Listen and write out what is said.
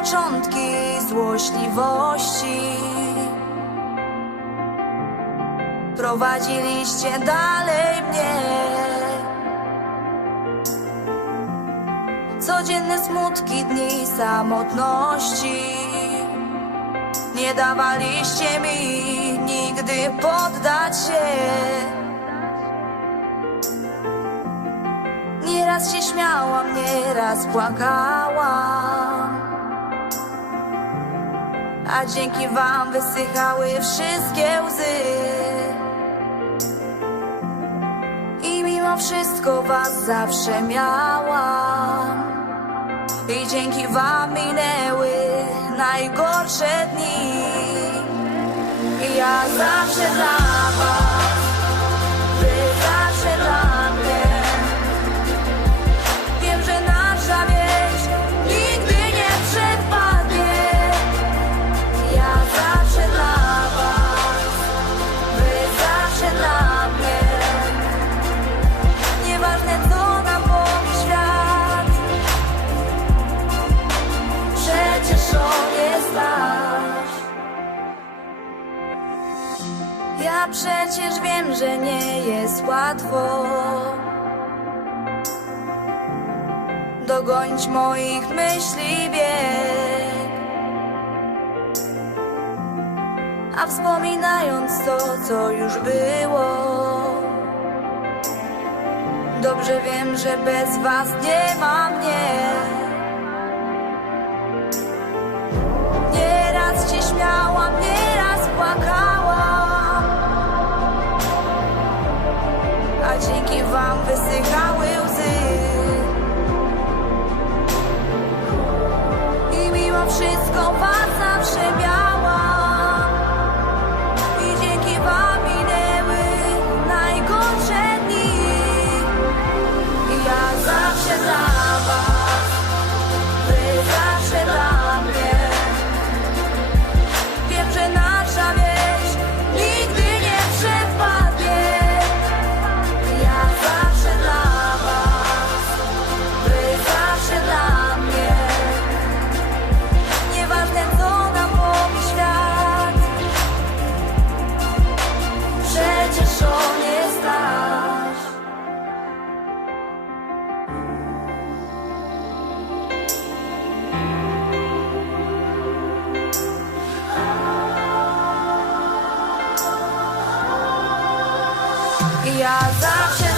początki złośliwości. Prowadziliście dalej mnie. Codzienne smutki dni samotności. Nie dawaliście mi nigdy poddać się. Nieraz się śmiałam, nieraz płakałam. A dzięki wam wysychały wszystkie łzy. I mimo wszystko was zawsze miałam. I dzięki wam minęły najgorsze dni. I ja zawsze dla Ja przecież wiem, że nie jest łatwo dogonić moich myśli bieg. A wspominając to, co już było, dobrze wiem, że bez was nie ma mnie. Ja zawsze